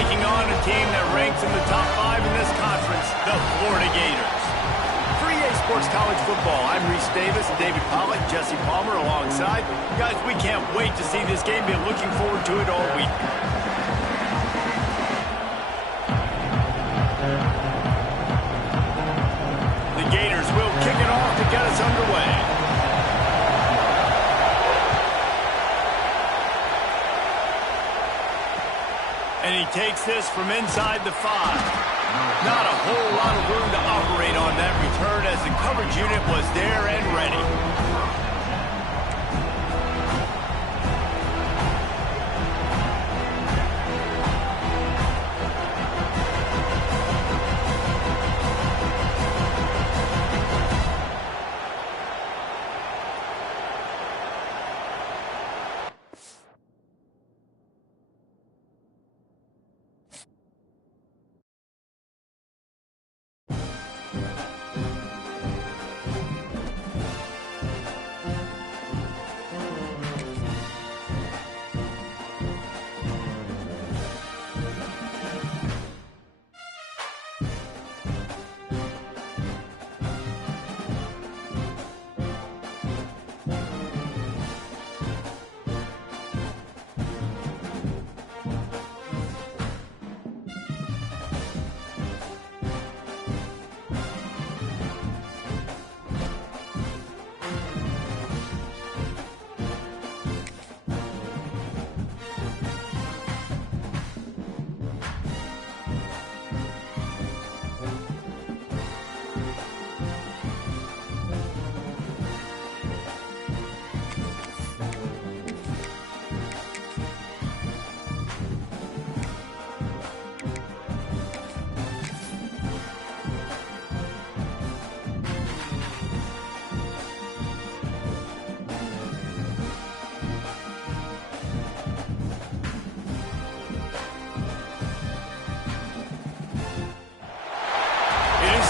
taking on a team that ranks in the top 5 in this conference, the Florida Gators. For EA Sports College Football, I'm Reese Davis, David Pollack, Jesse Palmer alongside. Guys, we can't wait to see this game. Been looking forward to it all week. The Gators will kick it off to get us underway. And he takes this from inside the 5. Not a whole lot of room to operate on that return as the coverage unit was there and ready.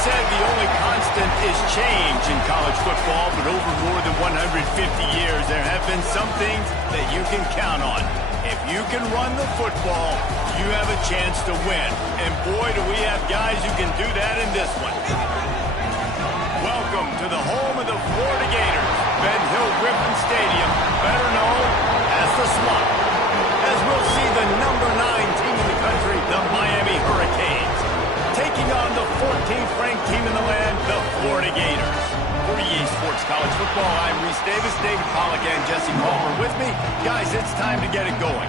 Said the only constant is change in college football, but over more than 150 years, there have been some things that you can count on. If you can run the football, you have a chance to win. And boy, do we have guys who can do that in this one. Welcome to the home of the Florida Gators, Ben Hill Griffin Stadium, better known as the Swamp. As we'll see the number 9 team in the country, the Miami Hurricanes, taking on the 14th ranked team in the land, the Florida Gators. For EA Sports College Football, I'm Reese Davis, David Pollack, and Jesse Palmer with me. Guys, it's time to get it going.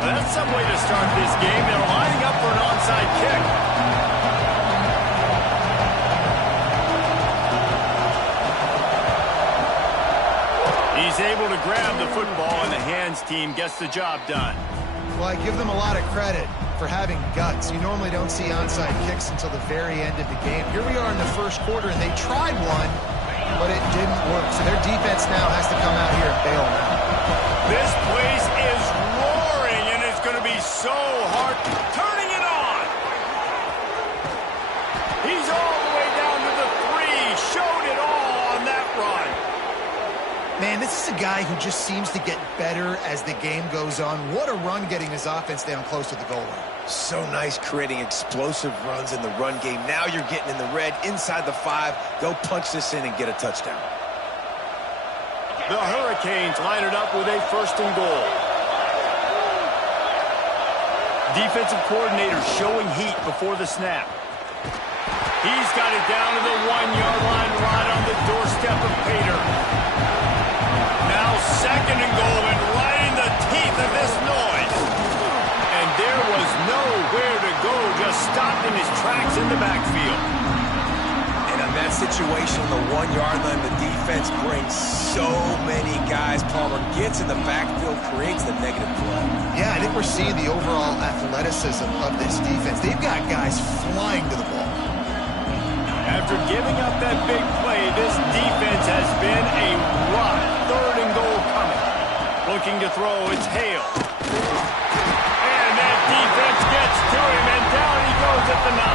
Well, that's some way to start this game. They're lining up for an onside kick. He's able to grab the football, and the hands team gets the job done. Well, I give them a lot of credit for having guts. You normally don't see onside kicks until the very end of the game. Here we are in the first quarter, and they tried one, but it didn't work. So their defense now has to come out here and bail them out. This place is roaring, and it's going to be so hard. Turning it on. He's all the way down to the 3. Showed it all on that run. Man, this is a guy who just seems to get better as the game goes on. What a run getting his offense down close to the goal line. So nice creating explosive runs in the run game. Now you're getting in the red, inside the 5. Go punch this in and get a touchdown. The Hurricanes line it up with a 1st and goal. Defensive coordinator showing heat before the snap. He's got it down to the 1-yard line right on the doorstep of Pater. Now 2nd and goal, and right in the teeth of this noise. And there was nowhere to go, just stopped in his tracks in the backfield. And on that situation, the 1-yard line, the defense brings so many guys. Palmer gets in the backfield, creates the negative play. Yeah, I think we're seeing the overall athleticism of this defense. They've got guys flying to the ball. After giving up that big play, this defense has been a rock. 3rd and goal coming. Looking to throw, it's Hale. And that defense gets to him, and down he goes at the 9.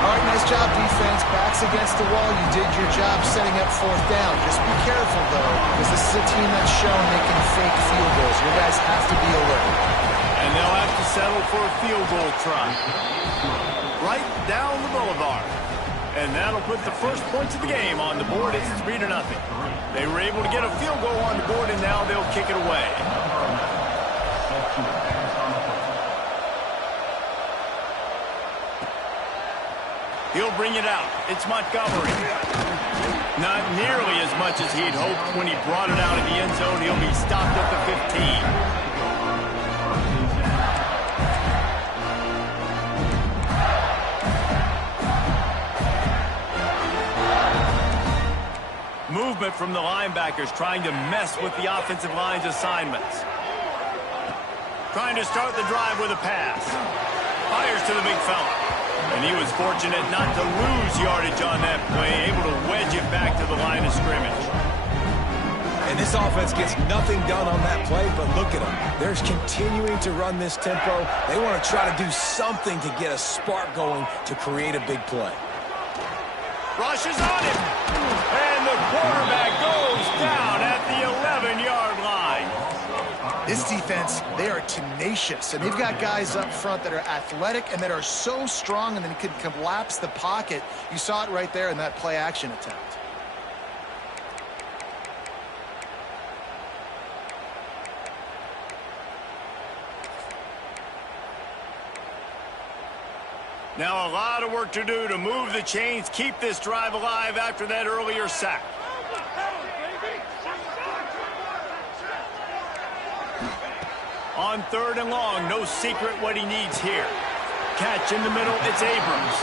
All right, nice job, defense. Backs backs against the wall. You did your job setting up fourth down. Just be careful, though, because this is a team that's shown they can fake field goals. Your guys have to be alert. And they'll have to settle for a field goal try. Right down the boulevard. And that'll put the first points of the game on the board. It's 3-0. They were able to get a field goal on the board, and now they'll kick it away. He'll bring it out. It's Montgomery. Not nearly as much as he'd hoped when he brought it out of the end zone. He'll be stopped at the 15. Movement from the linebackers trying to mess with the offensive line's assignments. Trying to start the drive with a pass. Fires to the big fella. And he was fortunate not to lose yardage on that play, able to wedge it back to the line of scrimmage. And this offense gets nothing done on that play, but look at them. They're continuing to run this tempo. They want to try to do something to get a spark going to create a big play. Rushes on him. And the quarterback goes down at the 11-yard line. This defense, they are tenacious, and they've got guys up front that are athletic and that are so strong and then can collapse the pocket. You saw it right there in that play-action attempt. Now a lot of work to do to move the chains, keep this drive alive after that earlier sack. On 3rd and long, no secret what he needs here. Catch in the middle, it's Abrams.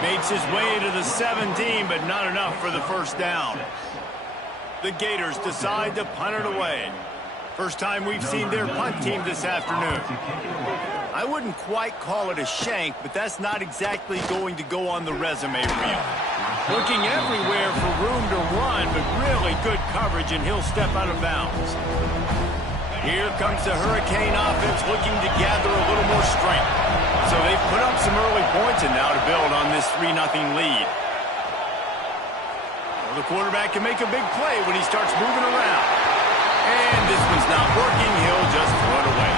Makes his way to the 17, but not enough for the first down. The Gators decide to punt it away. First time we've seen their punt team this afternoon. I wouldn't quite call it a shank, but that's not exactly going to go on the resume reel. Looking everywhere for room to run, but really good coverage, and he'll step out of bounds. Here comes the Hurricane offense looking to gather a little more strength. So they've put up some early points and now to build on this 3-0 lead. Well, the quarterback can make a big play when he starts moving around. And this one's not working. He'll just throw it away.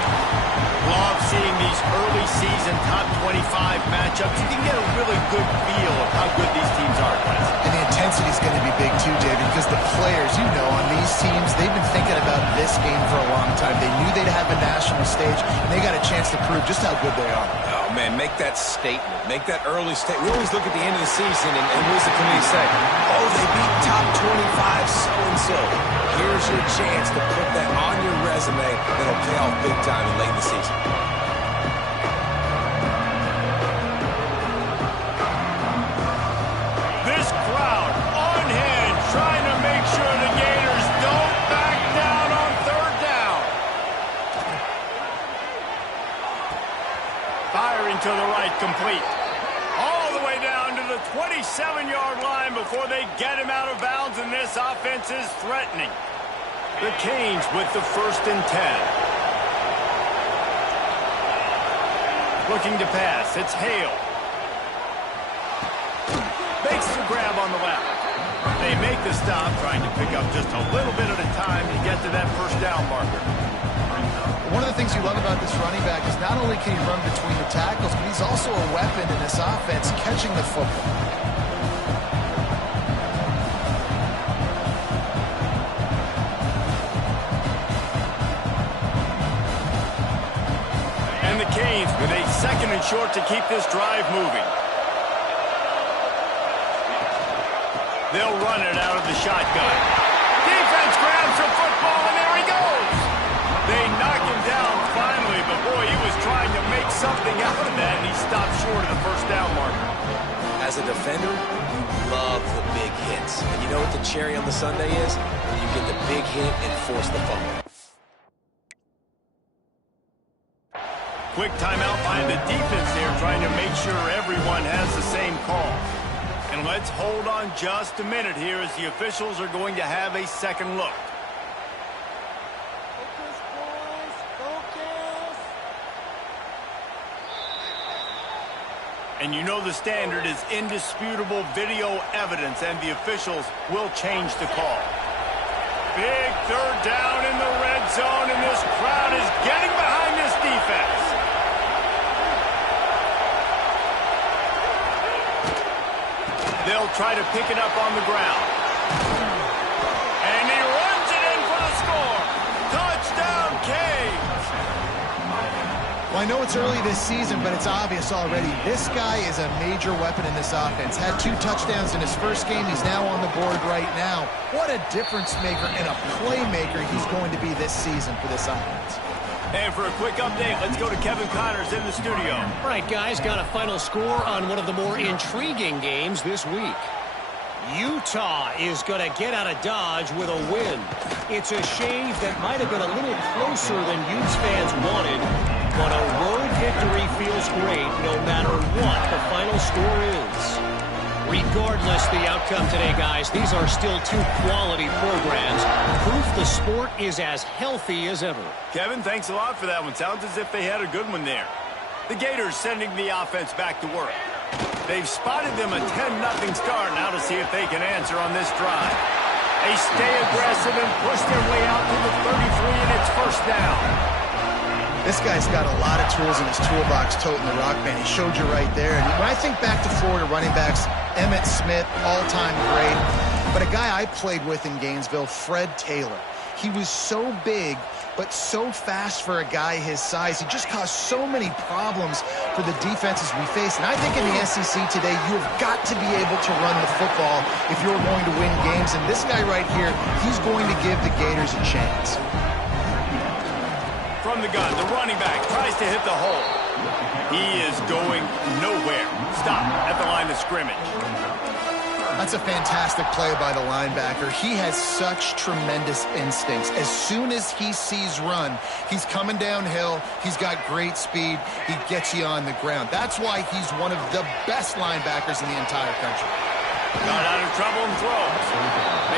Love seeing these early season top 25 matchups. You can get a really good feel of how good these teams are. And the intensity is going to be big too, David, because the players, you know, on these teams, they've been thinking about this game for a long time. They knew they'd have a national stage, and they got a chance to prove just how good they are. Oh, man, make that statement. Make that early statement. We always look at the end of the season, and what does the committee say? Oh, they beat top 25 so-and-so. Here's your chance to put that on your resume that'll pay off big time in late in the season. This crowd on hand trying to make sure the Gators don't back down on 3rd down. Firing to the right, complete. All the way down to the 27-yard line before they get him out of bounds, and this offense is threatening. The Canes with the 1st and 10. Looking to pass, it's Hale. Makes the grab on the left. They make the stop, trying to pick up just a little bit at a time to get to that 1st down marker. One of the things you love about this running back is not only can he run between the tackles, but he's also a weapon in this offense, catching the football. And the Canes with a 2nd and short to keep this drive moving. They'll run it out of the shotgun. Defense grabs the football, and there he goes. They knock him down finally, but boy, he was trying to make something out of that, and he stopped short of the 1st down marker. As a defender, you love the big hits. And you know what the cherry on the sundae is? When you get the big hit and force the fumble. Quick timeout by the defense there, trying to make sure everyone has the same call. And let's hold on just a minute here as the officials are going to have a second look. Focus, boys, focus. And you know the standard is indisputable video evidence, and the officials will change the call. Big third down in the red zone, and this crowd is getting behind this defense. They'll try to pick it up on the ground. And he runs it in for the score. Touchdown, Canes. Well, I know it's early this season, but it's obvious already. This guy is a major weapon in this offense. Had 2 touchdowns in his first game. He's now on the board right now. What a difference maker and a playmaker he's going to be this season for this offense. And for a quick update, let's go to Kevin Connors in the studio. All right, guys, got a final score on one of the more intriguing games this week. Utah is going to get out of Dodge with a win. It's a shave that might have been a little closer than Utes fans wanted, but a road victory feels great no matter what the final score is. Regardless the outcome today, guys, these are still 2 quality programs. Proof the sport is as healthy as ever. Kevin, thanks a lot for that one. Sounds as if they had a good one there. The Gators sending the offense back to work. They've spotted them a 10-0 start. Now to see if they can answer on this drive. They stay aggressive and push their way out to the 33, and it's first down. This guy's got a lot of tools in his toolbox toting the rock band. He showed you right there. And when I think back to Florida running backs, Emmitt Smith, all-time great. But a guy I played with in Gainesville, Fred Taylor. He was so big, but so fast for a guy his size. He just caused so many problems for the defenses we face. And I think in the SEC today, you've got to be able to run the football if you're going to win games. And this guy right here, he's going to give the Gators a chance. From the gun, the running back tries to hit the hole. He is going nowhere. Stop at the line of scrimmage. That's a fantastic play by the linebacker. He has such tremendous instincts. As soon as he sees run, he's coming downhill. He's got great speed. He gets you on the ground. That's why he's one of the best linebackers in the entire country. Got out of trouble and throws.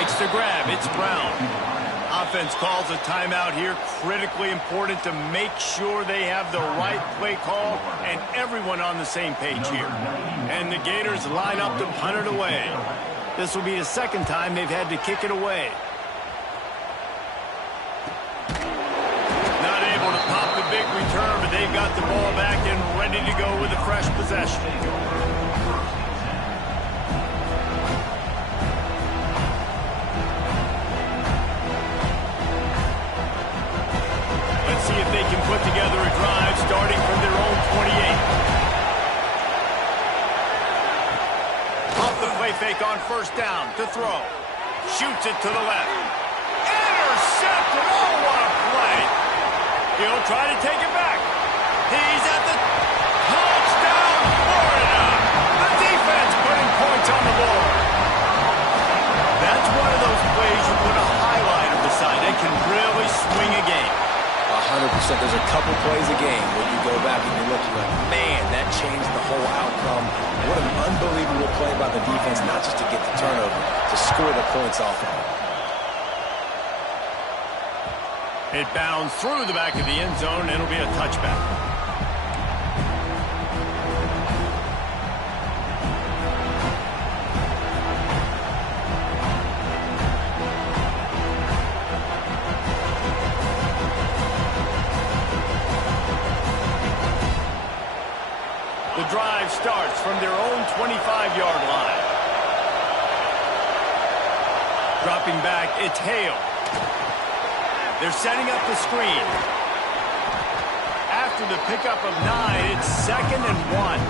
Makes the grab. It's Brown. Offense calls a timeout here. Critically important to make sure they have the right play call and everyone on the same page here. And the Gators line up to punt it away. This will be the second time they've had to kick it away. Not able to pop the big return, but they've got the ball back and ready to go with a fresh possession. See if they can put together a drive starting from their own 28. Off the play fake on first down to throw. Shoots it to the left. Intercepted. Oh, what a play. He'll try to take it back. He's at the touchdown, Florida. The defense putting points on the board. That's one of those plays you put a highlighter beside. It can really swing a game. 100%. There's a couple plays a game when you go back and you look, you're like, man, that changed the whole outcome. What an unbelievable play by the defense, not just to get the turnover, to score the points off of it. It bounds through the back of the end zone. It'll be a touchback. The drive starts from their own 25-yard line. Dropping back, it's Hale. They're setting up the screen. After the pickup of 9, it's 2nd and 1.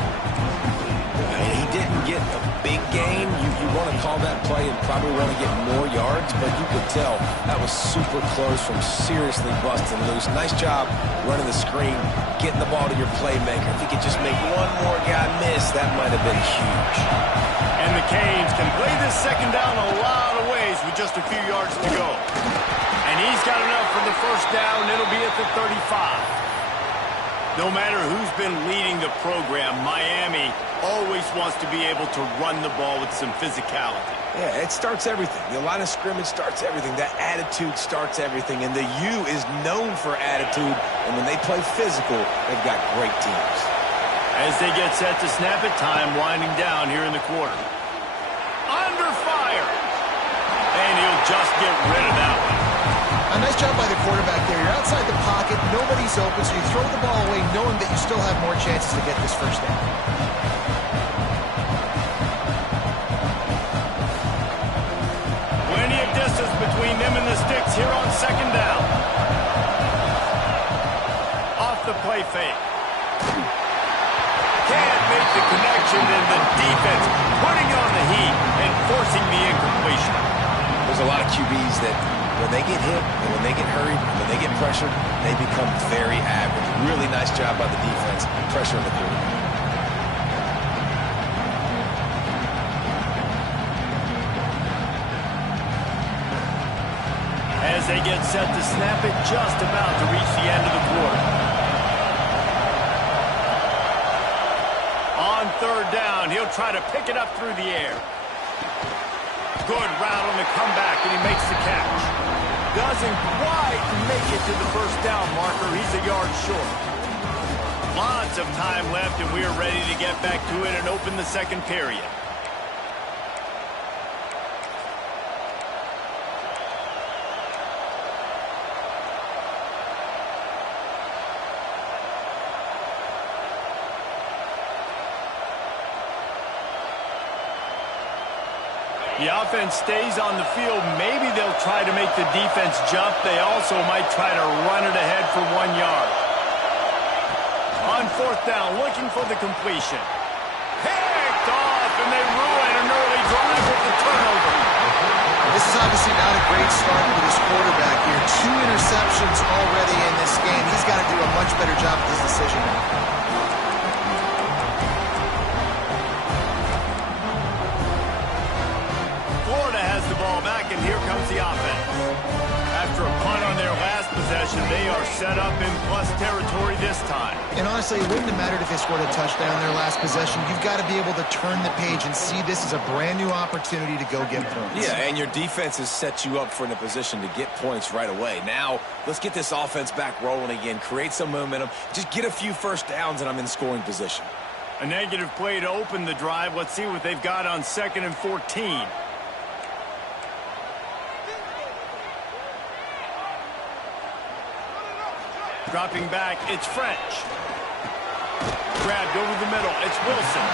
And he didn't get a big gain. You want to call that play and probably want to get more yards, but you could tell that was super close from seriously busting loose. Nice job running the screen, getting the ball to your playmaker. If he could just make one more guy miss, that might have been huge. And the Canes can play this second down a lot of ways with just a few yards to go. And he's got enough for the first down. It'll be at the 35. No matter who's been leading the program, Miami always wants to be able to run the ball with some physicality. Yeah, it starts everything. The line of scrimmage starts everything. That attitude starts everything. And the U is known for attitude. And when they play physical, they've got great teams. As they get set to snap it, time winding down here in the quarter. Under fire. And he'll just get rid of that one. A nice job by the quarterback there. You're outside the pocket, nobody's open, so you throw the ball away knowing that you still have more chances to get this first down. Plenty of distance between them and the sticks here on second down. Off the play fake. Can't make the connection, and the defense putting on the heat and forcing the incompletion. There's a lot of QBs that when they get hit and when they get hurried and when they get pressured, they become very average. Really nice job by the defense, pressuring the quarterback. As they get set to snap it, just about to reach the end of the quarter. On third down, he'll try to pick it up through the air. Good route on the comeback, and he makes the catch. Doesn't quite make it to the first down marker. He's a yard short. Lots of time left, and we're ready to get back to it and open the second period. The offense stays on the field. Maybe they'll try to make the defense jump. They also might try to run it ahead for 1 yard. On fourth down, looking for the completion. Picked off, and they ruin an early drive with the turnover. This is obviously not a great start for this quarterback here. 2 interceptions already in this game. He's got to do a much better job with his decision. The ball back, and here comes the offense. After a punt on their last possession, they are set up in plus territory this time. And honestly, it wouldn't have mattered if they scored a touchdown their last possession. You've got to be able to turn the page and see this as a brand new opportunity to go get points. Yeah, and your defense has set you up for in a position to get points right away. Now, let's get this offense back rolling again, create some momentum, just get a few first downs, and I'm in scoring position. A negative play to open the drive. Let's see what they've got on 2nd and 14. Dropping back, it's French. Grabbed over the middle, it's Wilson.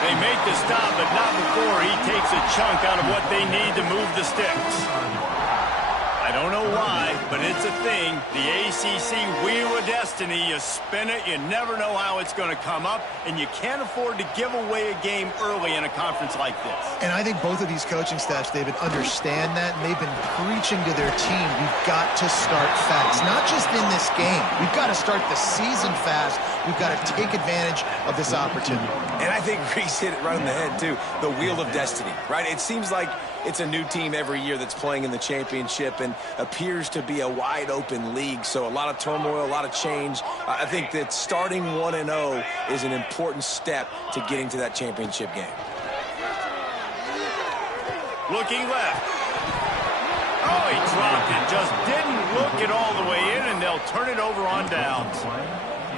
They make the stop, but not before he takes a chunk out of what they need to move the sticks. I don't know why, but it's a thing. The ACC Wheel of Destiny, you spin it, you never know how it's going to come up, and you can't afford to give away a game early in a conference like this. And I think both of these coaching staffs, David, understand that, and they've been preaching to their team, we've got to start fast. Not just in this game. We've got to start the season fast. We've got to take advantage of this opportunity. And I think Reese hit it right on the head, too. The Wheel of Destiny, right? It seems like it's a new team every year that's playing in the championship and appears to be a wide-open league. So a lot of turmoil, a lot of change. I think that starting 1-0 is an important step to getting to that championship game. Looking left. Oh, he dropped it. Just didn't look it all the way in, and they'll turn it over on downs.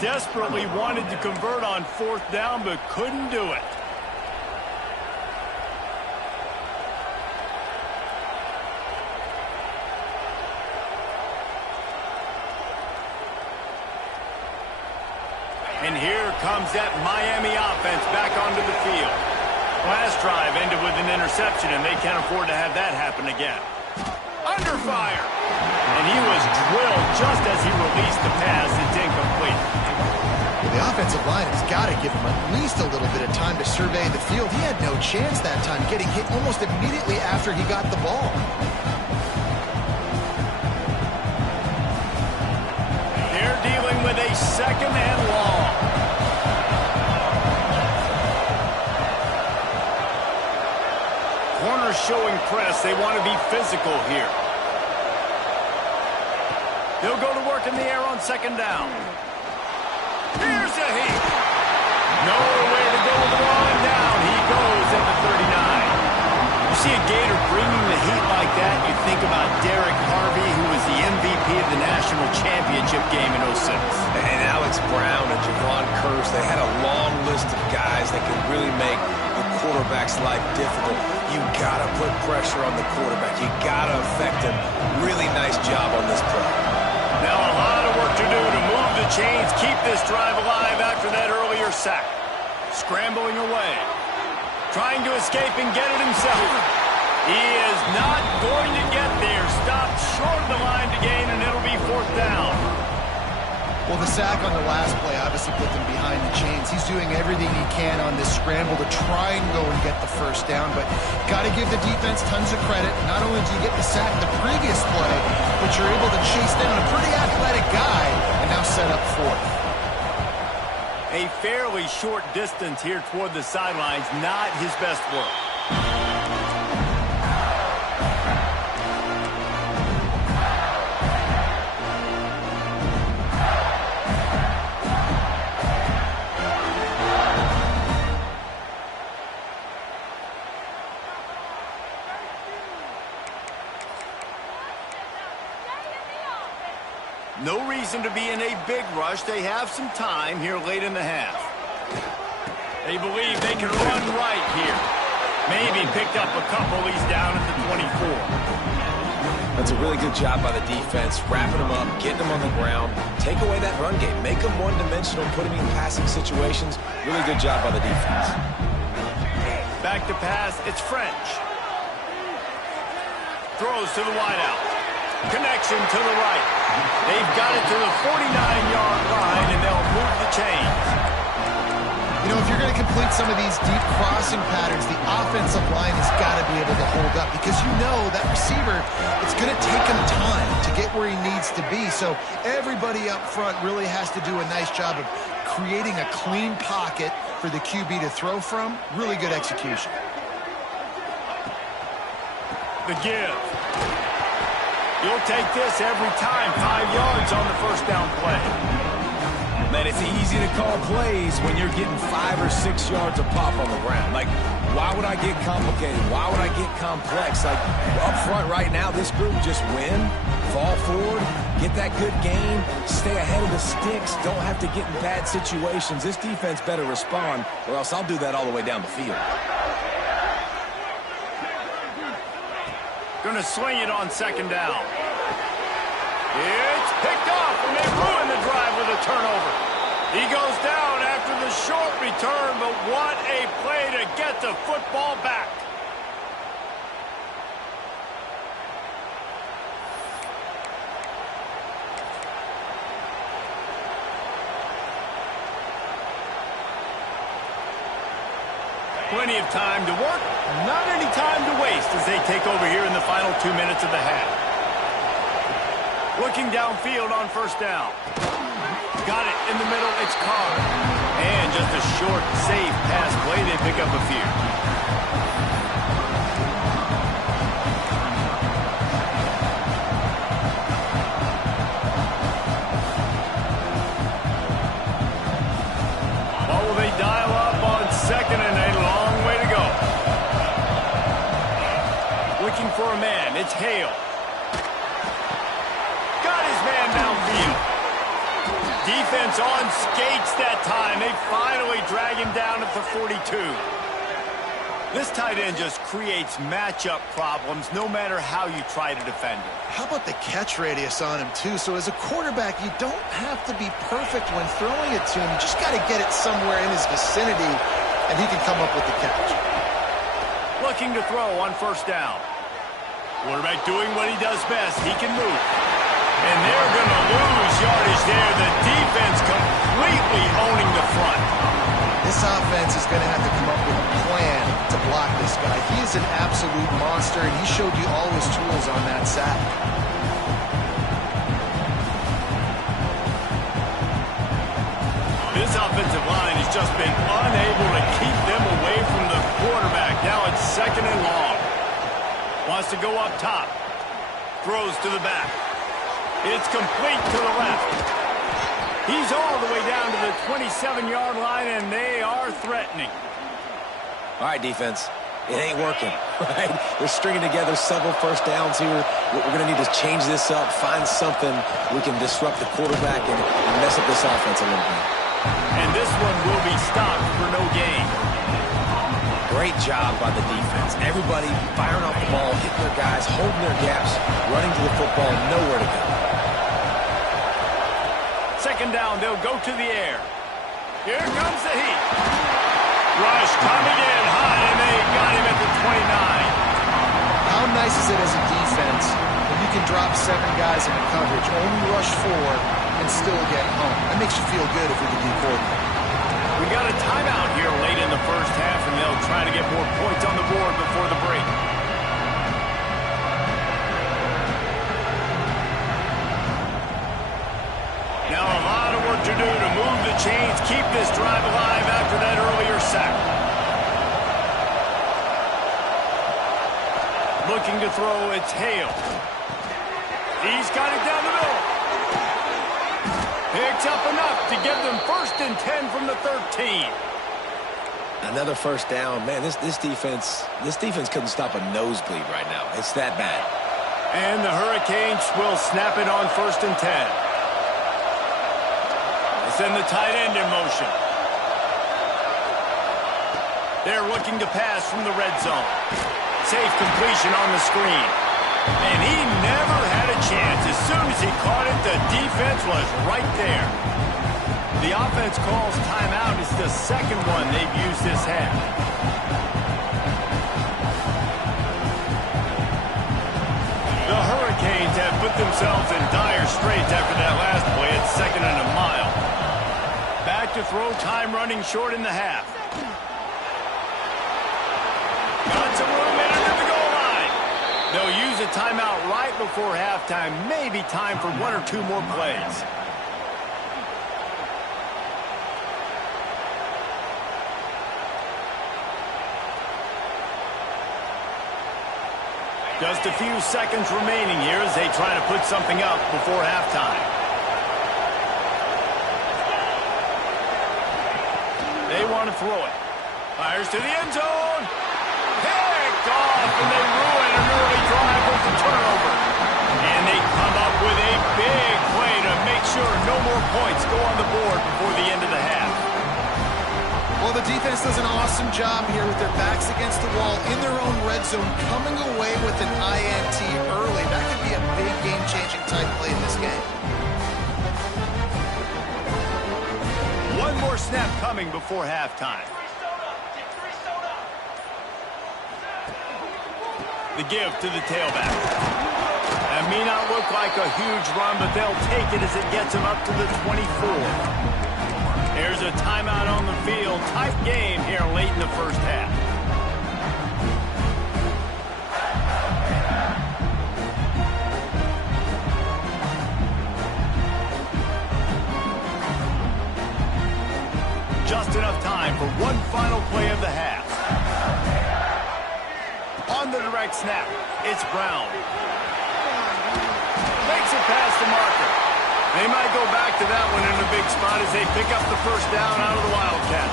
Desperately wanted to convert on 4th down, but couldn't do it. And here comes that Miami offense back onto the field. Last drive ended with an interception, and they can't afford to have that happen again. Under fire. And he was drilled just as he released the pass. It's incomplete. Well, the offensive line has got to give him at least a little bit of time to survey the field. He had no chance that time, getting hit almost immediately after he got the ball. They're dealing with a 2nd and long. Corner showing press. They want to be physical here. They'll go to work in the air on 2nd down. Here's a heat. Nowhere to go with the line down. He goes at the 39. see a Gator bringing the heat like that, you think about Derek Harvey, who was the MVP of the national championship game in '06. And Alex Brown and Javon Curse, they had a long list of guys that could really make the quarterback's life difficult. You got to put pressure on the quarterback. You got to affect him. Really nice job on this play. Now a lot of work to do to move the chains, keep this drive alive after that earlier sack. Scrambling away. Trying to escape and get it himself. He is not going to get there. Stopped short of the line to gain, and it'll be 4th down. Well, the sack on the last play obviously put them behind the chains. He's doing everything he can on this scramble to try and go and get the 1st down, but got to give the defense tons of credit. Not only do you get the sack the previous play, but you're able to chase down a pretty athletic guy and now set up 4th. A fairly short distance here toward the sidelines, not his best work. No reason to be in a big rush. They have some time here late in the half. They believe they can run right here. Maybe picked up a couple. He's down at the 24. That's a really good job by the defense, wrapping them up, getting them on the ground, take away that run game, make them one-dimensional, put them in passing situations. Really good job by the defense. Back to pass, it's French. Throws to the wideout. Connection to the right. They've got it to the 49-yard line, and they'll move the chains. You know, if you're going to complete some of these deep crossing patterns, the offensive line has got to be able to hold up because you know that receiver, it's going to take him time to get where he needs to be. So everybody up front really has to do a nice job of creating a clean pocket for the QB to throw from. Really good execution. The give. You'll take this every time. 5 yards on the 1st down play. Man, it's easy to call plays when you're getting 5 or 6 yards a pop on the ground. Like, why would I get complicated? Why would I get complex? Like, up front right now, this group just win, fall forward, get that good gain, stay ahead of the sticks, don't have to get in bad situations. This defense better respond, or else I'll do that all the way down the field. Going to swing it on 2nd down. It's picked off, and they ruin the drive with a turnover. He goes down after the short return, but what a play to get the football back. Plenty of time to work, not any time to waste as they take over here in the final 2 minutes of the half. Looking downfield on 1st down. Got it in the middle, it's Carr. And just a short, safe pass play, they pick up a few. What will they dial up on 2nd and a long way to go? Looking for a man, it's Hale. Got his man downfield. Defense on skates that time. They finally drag him down at the 42. This tight end just creates matchup problems no matter how you try to defend him. How about the catch radius on him, too? So as a quarterback, you don't have to be perfect when throwing it to him. You just got to get it somewhere in his vicinity, and he can come up with the catch. Looking to throw on 1st down. Quarterback doing what he does best. He can move. And they're going to lose yardage there. The defense completely owning the front. This offense is going to have to come up with a plan to block this guy. He is an absolute monster, and he showed you all his tools on that sack. This offensive line has just been unable to keep them away from the quarterback. Now it's 2nd and long. Wants to go up top. Throws to the back. It's complete to the left. He's all the way down to the 27-yard line, and they are threatening. All right, defense. It ain't working, right? They're stringing together several first downs here. We're going to need to change this up, find something we can disrupt the quarterback and mess up this offense a little bit. And this one will be stopped for no gain. Great job by the defense. Everybody firing off the ball, hitting their guys, holding their gaps, running to the football, nowhere to go. Second down, they'll go to the air. Here comes the heat. Rush coming in high, and they got him at the 29. How nice is it as a defense when you can drop 7 guys into coverage, only rush 4, and still get home? That makes you feel good if you're the D coordinator. We got a timeout here late in the first half, and they'll try to get more points on the board before the break. Now a lot of work to do to move the chains, keep this drive alive after that earlier sack. Looking to throw, it's Hale. He's got it down the middle. Picks up enough to give them 1st and 10 from the 13. Another first down. Man, this defense couldn't stop a nosebleed right now. It's that bad. And the Hurricanes will snap it on 1st and 10. Send the tight end in motion. They're looking to pass from the red zone. Safe completion on the screen. And he never had a chance. As soon as he caught it, the defense was right there. The offense calls timeout. It's the second one they've used this half. The Hurricanes have put themselves in dire straits after that last play. It's 2nd and a mile. Back to throw, time running short in the half. Got some room in under the goal line. They'll use a timeout right before halftime. Maybe time for 1 or 2 more plays. Just a few seconds remaining here as they try to put something up before halftime. They want to throw it. Fires to the end zone. Picked off, and they ruin an early drive with the turnover. And they come up with a big play to make sure no more points go on the board before the end of the half. Well, the defense does an awesome job here with their backs against the wall in their own red zone, coming away with an INT early. That could be a big game-changing type play in this game. One more snap coming before halftime. The give to the tailback. That may not look like a huge run, but they'll take it as it gets them up to the 24. There's a timeout on the field. Tight game here late in the first half. Just enough time for one final play of the half. On the direct snap, it's Brown. Makes it past the marker. They might go back to that one in a big spot as they pick up the first down out of the Wildcat.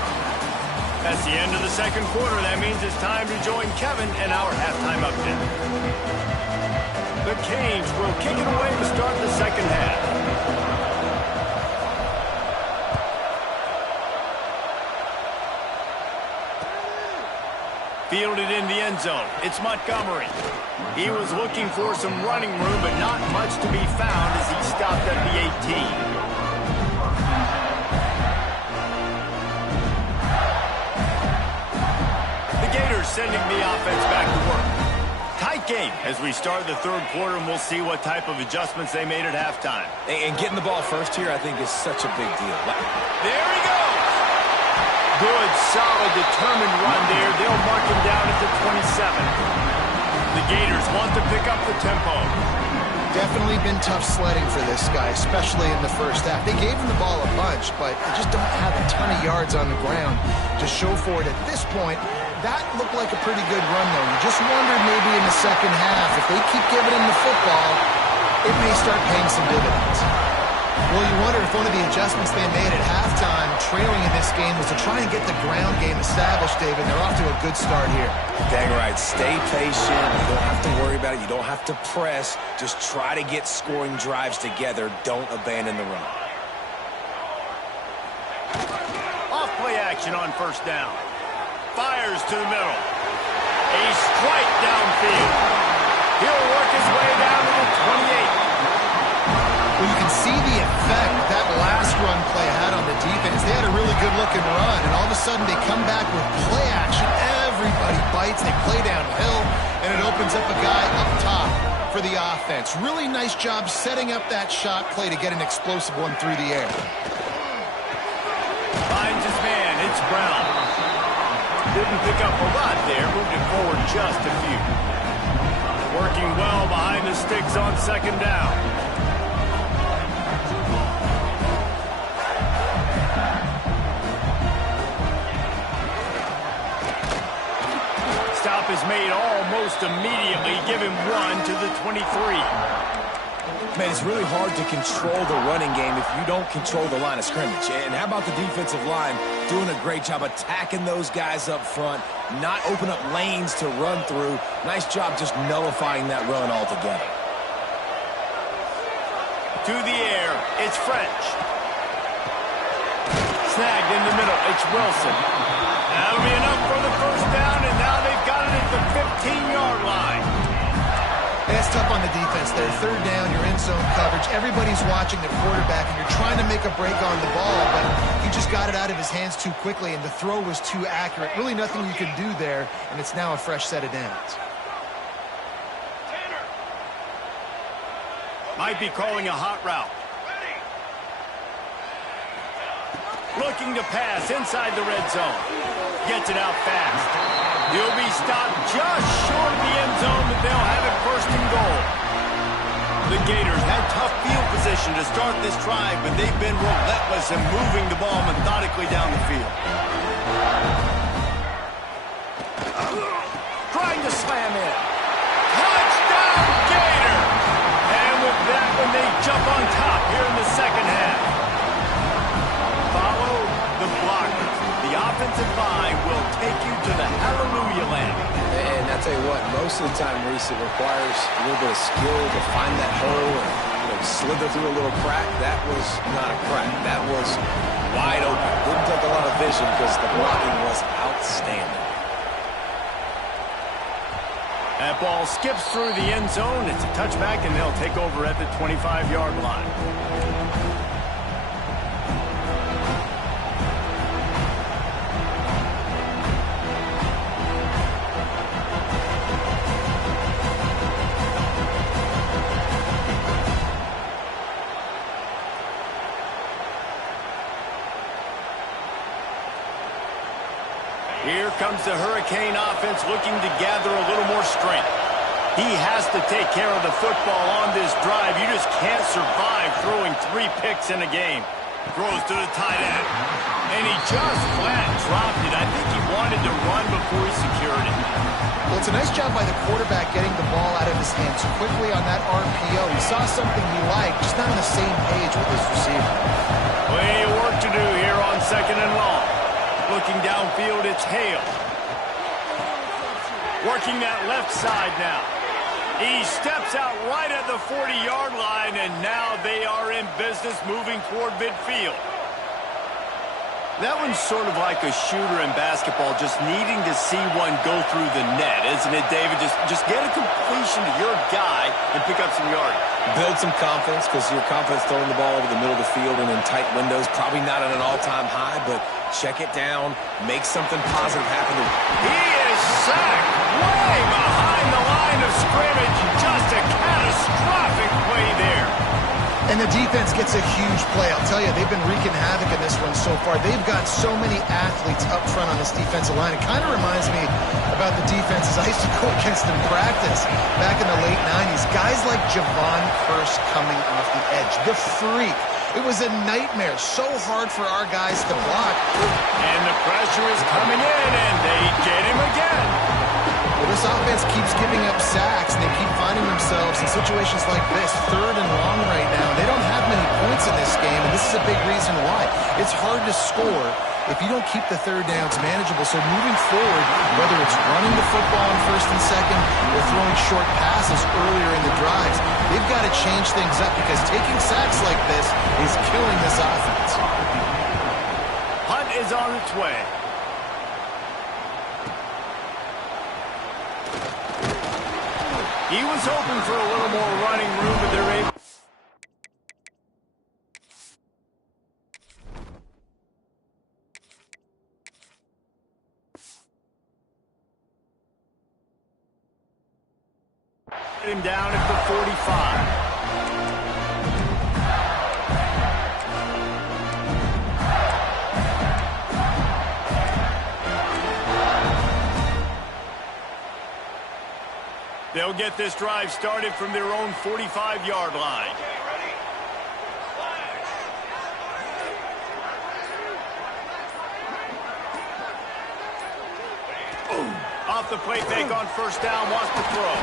That's the end of the second quarter. That means it's time to join Kevin and our halftime update. The Canes will kick it away to start the second half. Fielded in the end zone. It's Montgomery. He was looking for some running room, but not much to be found as he stopped at the 18. The Gators sending the offense back to work. Tight game as we start the third quarter, and we'll see what type of adjustments they made at halftime. And getting the ball first here, I think, is such a big deal. There he goes. Good, solid, determined run there. They'll mark him down at the 27. The Gators want to pick up the tempo. Definitely been tough sledding for this guy, especially in the first half. They gave him the ball a bunch, but they just don't have a ton of yards on the ground to show for it at this point. That looked like a pretty good run, though. You just wondered maybe in the second half, if they keep giving him the football, it may start paying some dividends. Well, you wonder if one of the adjustments they made at halftime, trailing in this game, was to try and get the ground game established, David. They're off to a good start here. Dang right. Stay patient. You don't have to worry about it. You don't have to press. Just try to get scoring drives together. Don't abandon the run. Off-play action on first down. Fires to the middle. A strike downfield. He'll work his way down to the 28. Well, you can see the effect that last run play had on the defense. They had a really good-looking run, and all of a sudden they come back with play action. Everybody bites. They play downhill, and it opens up a guy up top for the offense. Really nice job setting up that shot play to get an explosive one through the air. Finds his man. It's Brown. Didn't pick up a lot there. Moved it forward just a few. Working well behind the sticks on second down. Stop is made almost immediately. Give him one to the 23. Man, it's really hard to control the running game if you don't control the line of scrimmage. And how about the defensive line doing a great job attacking those guys up front, not open up lanes to run through. Nice job just nullifying that run altogether. To the air, it's French. Snagged in the middle, it's Wilson. That'll be enough for the first down, and now they've got it at the 15-yard line. That's tough on the defense there. Third down, you're in zone coverage. Everybody's watching the quarterback, and you're trying to make a break on the ball, but he just got it out of his hands too quickly, and the throw was too accurate. Really nothing you can do there, and it's now a fresh set of downs. Might be calling a hot route. Looking to pass inside the red zone. Gets it out fast. He'll be stopped just short of the end zone, but they'll have it first and goal. The Gators had tough field position to start this drive, but they've been relentless in moving the ball methodically down the field. Trying to slam in. Touchdown, Gator! And with that one, they jump on top here in the second half. Follow the blocker. The offensive line will take you to the hallelujah land. And I tell you what, most of the time, Reese, it requires a little bit of skill to find that hole and slither through a little crack. That was not a crack. That was wide open. Didn't take a lot of vision because the blocking was outstanding. That ball skips through the end zone. It's a touchback, and they'll take over at the 25-yard line. Here comes the Hurricane offense looking to gather a little more strength. He has to take care of the football on this drive. You just can't survive throwing 3 picks in a game. Throws to the tight end. And he just flat dropped it. I think he wanted to run before he secured it. Well, it's a nice job by the quarterback getting the ball out of his hands quickly on that RPO. He saw something he liked, just not on the same page with his receiver. Plenty of work to do here on second and long. Looking downfield, it's Hale. Working that left side now. He steps out right at the 40-yard line, and now they are in business moving toward midfield. That one's sort of like a shooter in basketball, just needing to see one go through the net, isn't it, David? Just get a completion to your guy and pick up some yardage. Build some confidence, because your confidence throwing the ball over the middle of the field and in tight windows, probably not at an all-time high, but check it down, make something positive happen. He is sacked way behind the line of scrimmage. Just a catastrophic play there. And the defense gets a huge play. I'll tell you, they've been wreaking havoc in this one so far. They've got so many athletes up front on this defensive line. It kind of reminds me about the defenses I used to go against in practice back in the late 90s. Guys like Javon Curse coming off the edge. The freak. It was a nightmare. So hard for our guys to block. And the pressure is coming in, and they get him again. Well, this offense keeps giving up sacks, and they keep finding themselves in situations like this, 3rd and long right now. They don't have many points in this game, and this is a big reason why. It's hard to score if you don't keep the 3rd downs manageable. So moving forward, whether it's running the football on 1st and 2nd or throwing short passes earlier in the drives, they've got to change things up because taking sacks like this is killing this offense. Hunt is on its way. He was hoping for a little more running room, but they're able. Him down at the 45. They'll get this drive started from their own 45-yard line. Off the play fake on 1st down, wants to throw.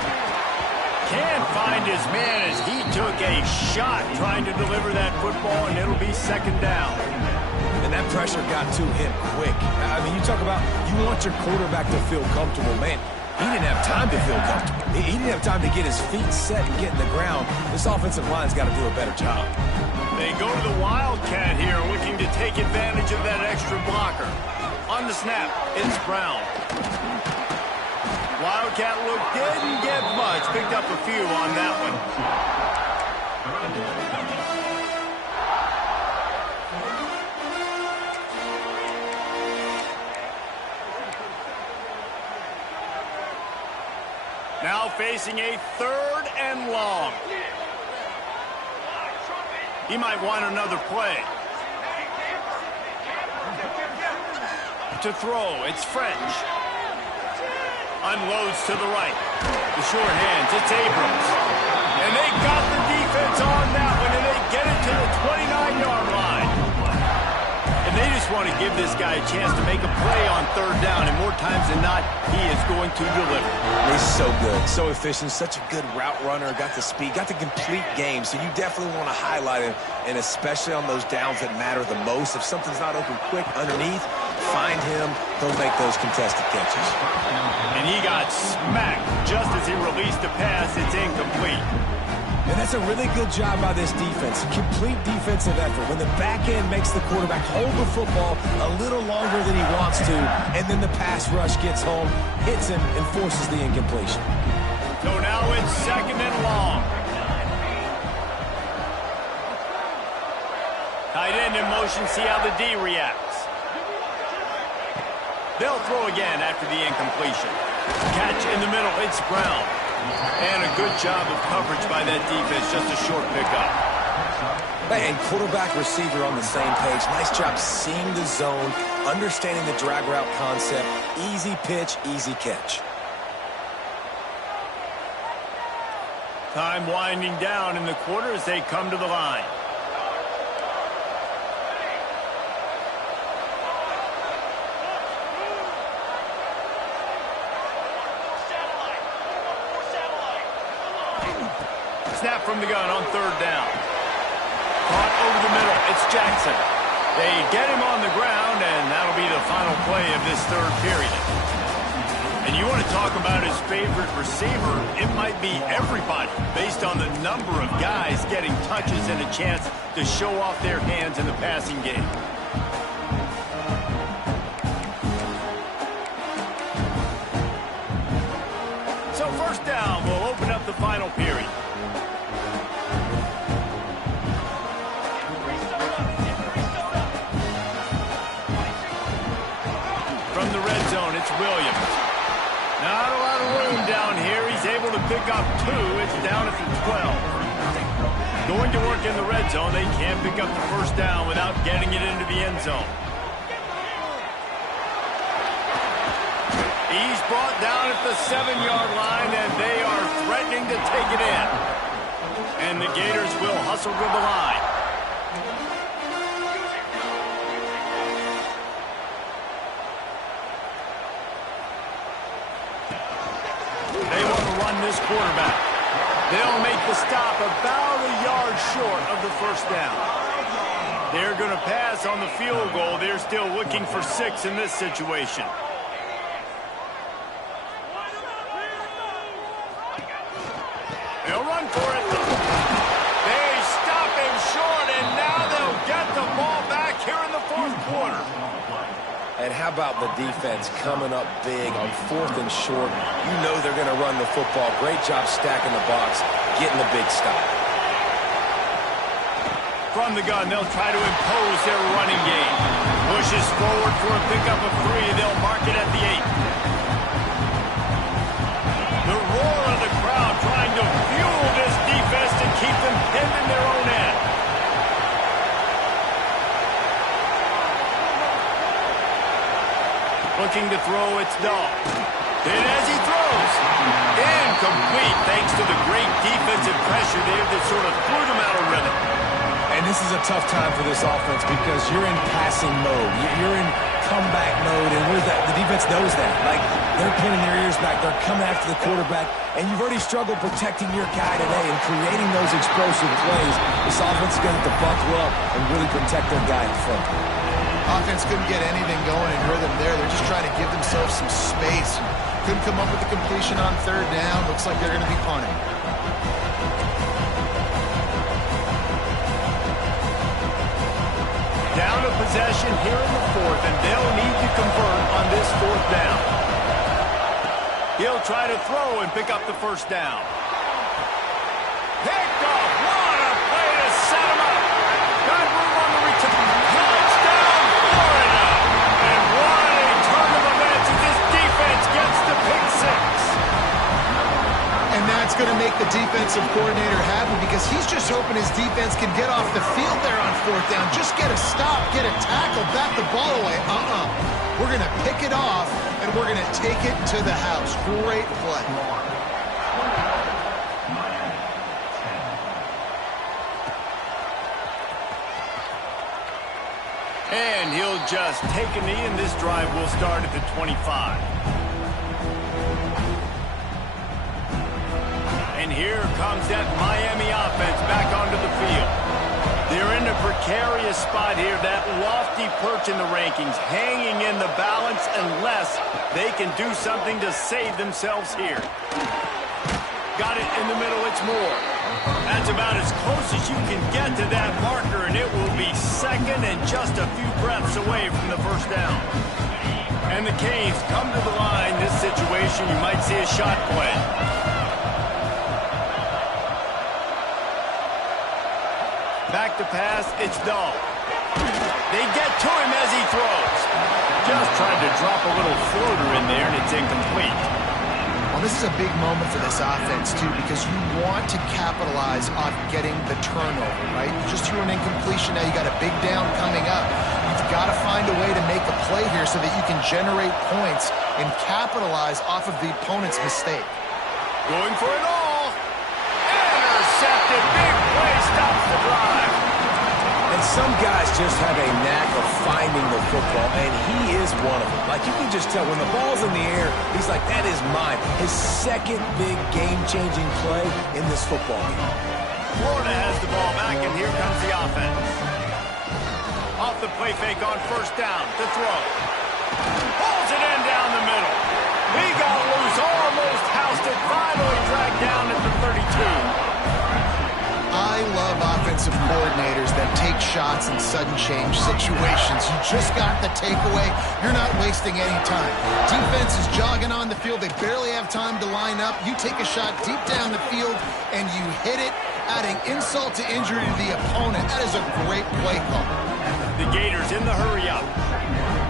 Can't find his man as he took a shot trying to deliver that football, and it'll be 2nd down. And that pressure got to him quick. I mean, you talk about you want your quarterback to feel comfortable, man. He didn't have time to feel comfortable. He didn't have time to get his feet set and get in the ground. This offensive line's got to do a better job. They go to the Wildcat here, looking to take advantage of that extra blocker. On the snap, it's Brown. Wildcat look didn't get much. Picked up a few on that one. Now facing a 3rd and long. He might want another play. To throw, it's French. Unloads to the right. The short hands, it's Abrams. And they got the defense on that one, and they get it to the 29-yard line. And they just want to give this guy a chance to make a play on 3rd down, and more times than not, he is going to deliver. He's so good, so efficient, such a good route runner, got the speed, got the complete game, so you definitely want to highlight him, and especially on those downs that matter the most. If something's not open quick underneath, find him, he'll make those contested catches. And he got smacked just as he released the pass. It's incomplete. And that's a really good job by this defense. Complete defensive effort. When the back end makes the quarterback hold the football a little longer than he wants to, and then the pass rush gets home, hits him, and forces the incompletion. So now it's 2nd and long. Tight end in motion, see how the D reacts. They'll throw again after the incompletion. Catch in the middle, it's Brown. And a good job of coverage by that defense, just a short pickup. Hey, and quarterback, receiver on the same page. Nice job seeing the zone, understanding the drag route concept. Easy pitch, easy catch. Time winding down in the quarter as they come to the line. Snap from the gun on 3rd down. Caught over the middle. It's Jackson. They get him on the ground, and that'll be the final play of this 3rd period. And you want to talk about his favorite receiver, it might be everybody based on the number of guys getting touches and a chance to show off their hands in the passing game. So 1st down will open up the final period. From the red zone, it's Williams. Not a lot of room down here. He's able to pick up 2. It's down at the 12. Going to work in the red zone. They can't pick up the 1st down without getting it into the end zone. He's brought down at the 7-yard line, and they are threatening to take it in. And the Gators will hustle to the line. on this quarterback. They'll make the stop about a yard short of the first down. They're going to pass on the field goal. They're still looking for 6 in this situation. They'll run for it. They stop him short, and now they'll get the ball back here in the fourth quarter. And how about the defense coming up big on 4th and short? You know they're going to run the football. Great job stacking the box, getting the big stop. From the gun, they'll try to impose their running game. Pushes forward for a pickup of 3. They'll mark it at the 8. The roar of the crowd trying to fuel this defense to keep them pinned in their own end. Looking to throw, it's Dahl. And as he throws, incomplete thanks to the great defensive pressure there that sort of threw them out of rhythm. And this is a tough time for this offense because you're in passing mode. You're in comeback mode, and the defense knows that. Like, they're pinning their ears back. They're coming after the quarterback, and you've already struggled protecting your guy today and creating those explosive plays. This offense is going to have to buckle up and really protect their guy in front. Offense couldn't get anything going in rhythm there. They're just trying to give themselves some space. Couldn't come up with the completion on 3rd down. Looks like they're going to be punting. Down a possession here in the 4th, and they'll need to convert on this 4th down. He'll try to throw and pick up the first down. Picked off. What a play to set him up. Got room on the return. Touchdown, Florida. And what a turn of events as this defense gets the pick 6. And that's going to make the defensive coordinator happy because he's just hoping his defense can get off the field there on 4th down. Just get a stop, get a tackle, bat the ball away. We're going to pick it off, and we're going to take it to the house. Great play. And he'll just take a knee, and this drive will start at the 25. And here comes that Miami offense back onto the field. They're in a precarious spot here, that lofty perch in the rankings, hanging in the balance unless they can do something to save themselves here. Got it in the middle, it's Moore. That's about as close as you can get to that marker, and it will be 2nd and just a few breaths away from the first down. And the Canes come to the line. This situation, you might see a shot play. Back to pass, it's Dahl. They get to him as he throws. Just tried to drop a little floater in there, and it's incomplete. Well, this is a big moment for this offense, too, because you want to capitalize on getting the turnover, right? You just threw an incompletion. Now you got a big down coming up. You've got to find a way to make a play here so that you can generate points and capitalize off of the opponent's mistake. Going for it all. Intercepted. Big play stops the drive. And some guys just have a knack of finding the football, and he is one of them. Like, you can just tell when the ball's in the air, he's like, that is mine. His 2nd big game-changing play in this football game. Florida has the ball back, and here comes the offense. Off the play fake on 1st down to throw. Pulls it in down the middle. He got loose, almost housed it, finally dragged down at the 32. I love offensive coordinators that take shots in sudden change situations. You just got the takeaway. You're not wasting any time. Defense is jogging on the field. They barely have time to line up. You take a shot deep down the field, and you hit it, adding insult to injury to the opponent. That is a great play call. The Gators in the hurry-up.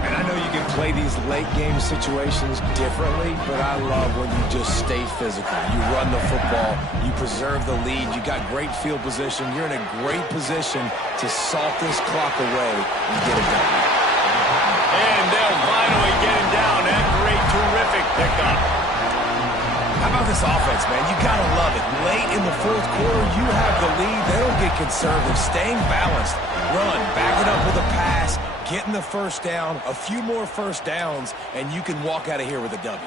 And I know you can play these late-game situations differently, but I love when you just stay physical. You run the football, you preserve the lead, you got great field position, you're in a great position to salt this clock away and get it done. And they'll finally get him down after a terrific pickup. How about this offense, man? You got to love it. Late in the 4th quarter, you have the lead. They don't get conservative. Staying balanced. Run, back it up with a pass, getting the first down, a few more first downs, and you can walk out of here with a W.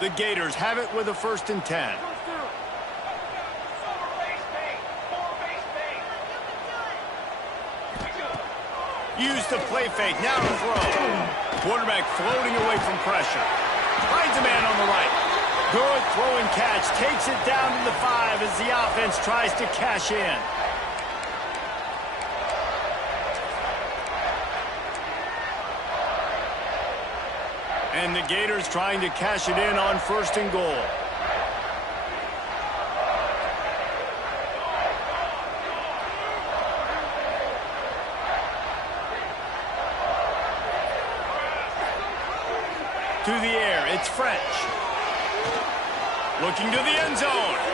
The Gators have it with a 1st and 10. Use the play fake, now to throw. Quarterback floating away from pressure. Finds a man on the right. Good throw and catch. Takes it down to the 5 as the offense tries to cash in. And the Gators trying to cash it in on 1st and goal. To the air, it's French. Looking to the end zone.